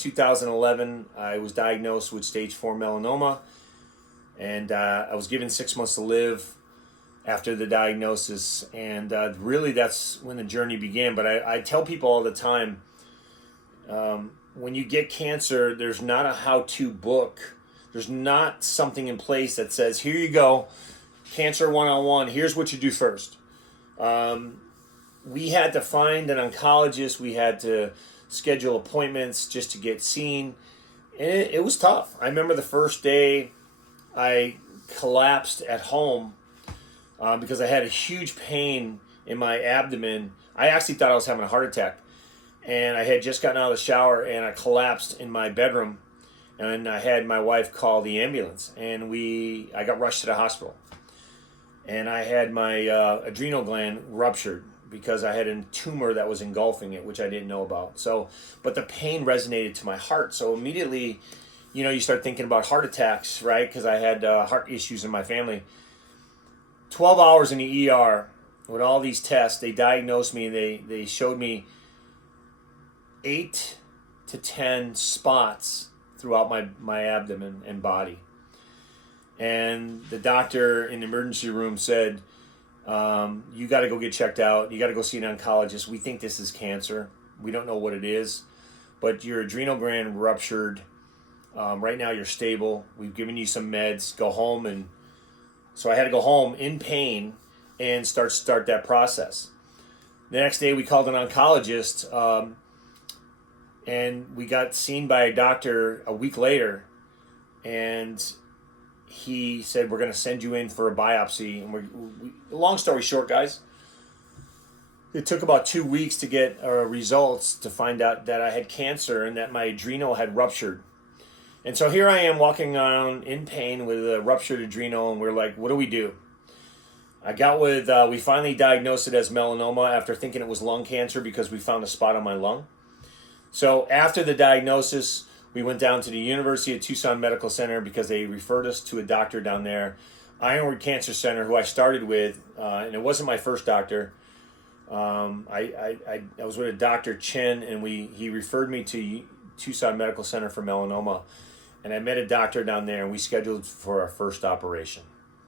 2011, I was diagnosed with stage 4 melanoma, and I was given 6 months to live after the diagnosis, and really that's when the journey began. But I tell people all the time, when you get cancer, there's not a how-to book. There's not something in place that says, here you go, cancer 101, here's what you do first. We had to find an oncologist. We had to schedule appointments just to get seen. And it was tough. I remember the first day I collapsed at home because I had a huge pain in my abdomen. I actually thought I was having a heart attack. And I had just gotten out of the shower and I collapsed in my bedroom. And I had my wife call the ambulance. And I got rushed to the hospital. And I had my adrenal gland ruptured because I had a tumor that was engulfing it, which I didn't know about. But the pain resonated to my heart. So immediately, you start thinking about heart attacks, right? Because I had heart issues in my family. 12 hours in the ER with all these tests. They diagnosed me and they showed me 8 to 10 spots throughout my abdomen and body. And the doctor in the emergency room said, you got to go get checked out. You got to go see an oncologist. We think this is cancer. We don't know what it is, but your adrenal gland ruptured. Right now you're stable. We've given you some meds. Go home. And so I had to go home in pain and start that process. The next day we called an oncologist, and we got seen by a doctor a week later, and he said, we're going to send you in for a biopsy. And long story short, guys, it took about 2 weeks to get results to find out that I had cancer and that my adrenal had ruptured. And so here I am walking around in pain with a ruptured adrenal, and we're like, what do we do? We finally diagnosed it as melanoma after thinking it was lung cancer because we found a spot on my lung. So after the diagnosis, we went down to the University of Tucson Medical Center because they referred us to a doctor down there, Ironwood Cancer Center, who I started with, and it wasn't my first doctor. I was with a Dr. Chen, and he referred me to Tucson Medical Center for melanoma, and I met a doctor down there, and we scheduled for our first operation.